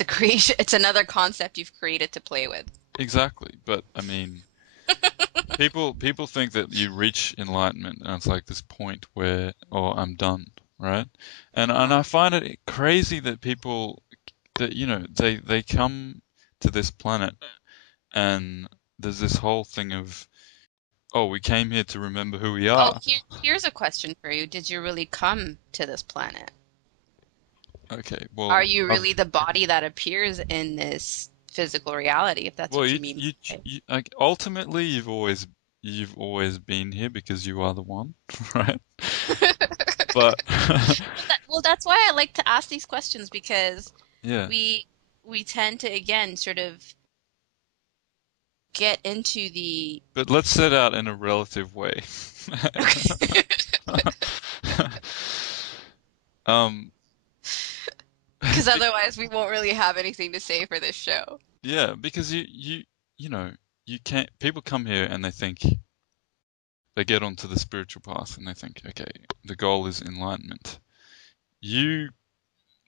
It's a creation. It's another concept you've created to play with. Exactly. But I mean, people think that you reach enlightenment and it's like this point where, oh, I'm done, right? And I No. find it crazy that people that they come to this planet and there's this whole thing of, oh, we came here to remember who we Well, are. here's a question for you. Did you really come to this planet? Okay, Are well, you really the body that appears in this physical reality, if that's well, what you mean by it? like ultimately you've always been here because you are the one, right? But Well, that's why I like to ask these questions because yeah, we we tend to again sort of get into the but let's set out in a relative way. Um, because otherwise we won't really have anything to say for this show. yeah, because you know you can't. People come here and they think they get onto the spiritual path and they think, okay, the goal is enlightenment. You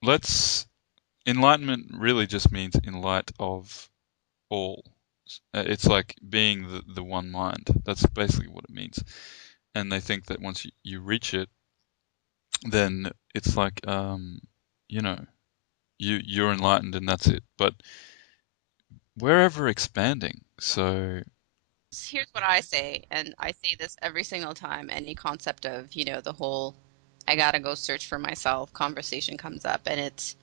let's Enlightenment really just means in light of all. It's like being the one mind. That's basically what it means. And they think that once you reach it, then it's like you know, you're enlightened and that's it. But we're ever expanding. So Here's what I say, and I say this every single time any concept of, the whole I gotta go search for myself conversation comes up, and it's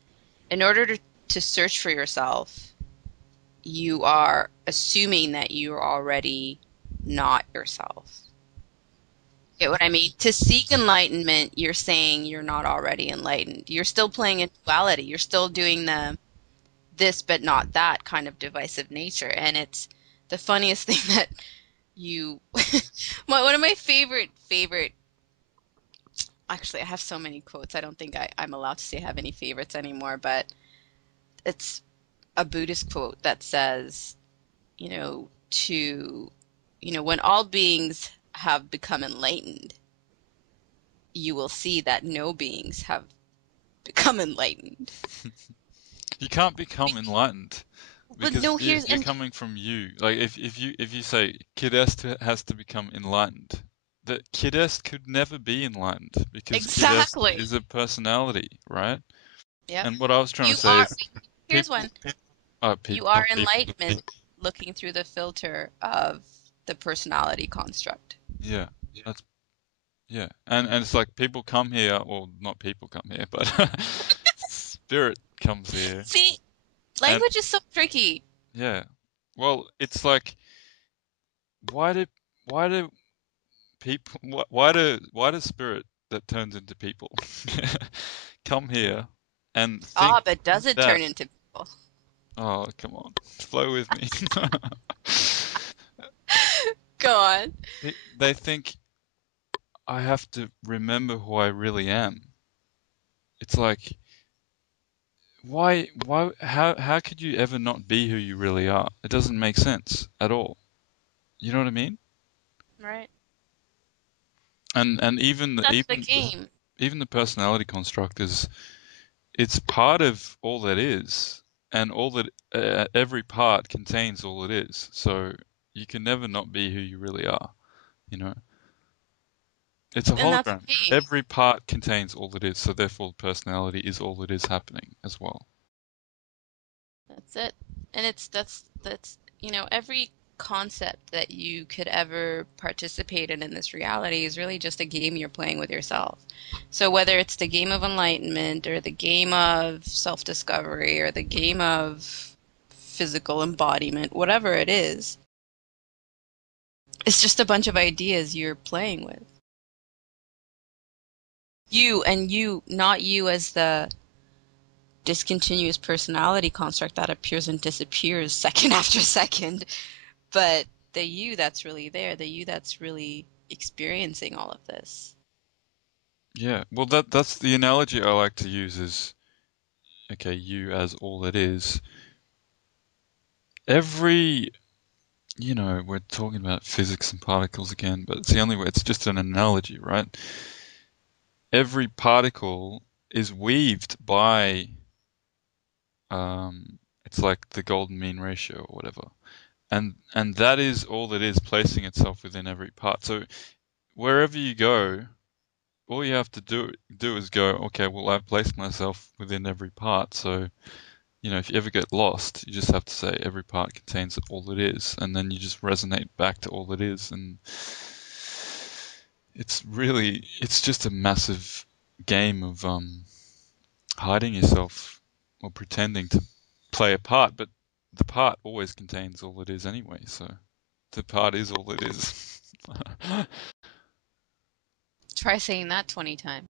in order to search for yourself, you are assuming that you're already not yourself. Get what I mean? To seek enlightenment, you're saying you're not already enlightened. You're still playing in duality. You're still doing the this but not that kind of divisive nature. And it's the funniest thing that you one of my favorite actually I have so many quotes. I don't think I'm allowed to say I have any favorites anymore, but it's a Buddhist quote that says, to when all beings have become enlightened, you will see that no beings have become enlightened. you can't become enlightened But because no, here's you're and coming from you. Like if you say Kidest has to become enlightened, that Kidest could never be enlightened because Kidest exactly. is a personality, right? Yep. And what I was trying You to say are, is here's people, one. You people, are enlightenment looking through the filter of the personality construct. yeah, that's yeah, and it's like people come here, or not people come here, but spirit comes here, See, and language is so tricky. yeah, well, it's like why do why do people why does spirit that turns into people come here and think Ah, but does it that turn into people? oh come on flow with me Go on. they think I have to remember who I really am. It's like why how could you ever not be who you really are? It doesn't make sense at all. You know what I mean? Right. And even That's the game. even the personality construct is it's part of all that is, and all that every part contains all it is. So you can never not be who you really are, you know? It's a And that's hologram. the game. Every part contains all it is, so therefore personality is all it is happening as well. That's it. And that's, every concept that you could ever participate in this reality is really just a game you're playing with yourself. So whether it's the game of enlightenment or the game of self-discovery or the game of physical embodiment, whatever it is, it's just a bunch of ideas you're playing with. You and you, not you as the discontinuous personality construct that appears and disappears second after second, but the you that's really there, the you that's really experiencing all of this. Yeah, well that's the analogy I like to use is okay, you as all it is. Every, we're talking about physics and particles again, but it's the only way, it's just an analogy, right? Every particle is weaved by It's like the golden mean ratio or whatever. And that is all it is, placing itself within every part. So wherever you go, all you have to do is go, okay, well, I've placed myself within every part. So, if you ever get lost, you just have to say every part contains all it is, and then you just resonate back to all it is. And it's just a massive game of hiding yourself or pretending to play a part, but the part always contains all it is anyway. So the part is all it is. Try saying that 20 times.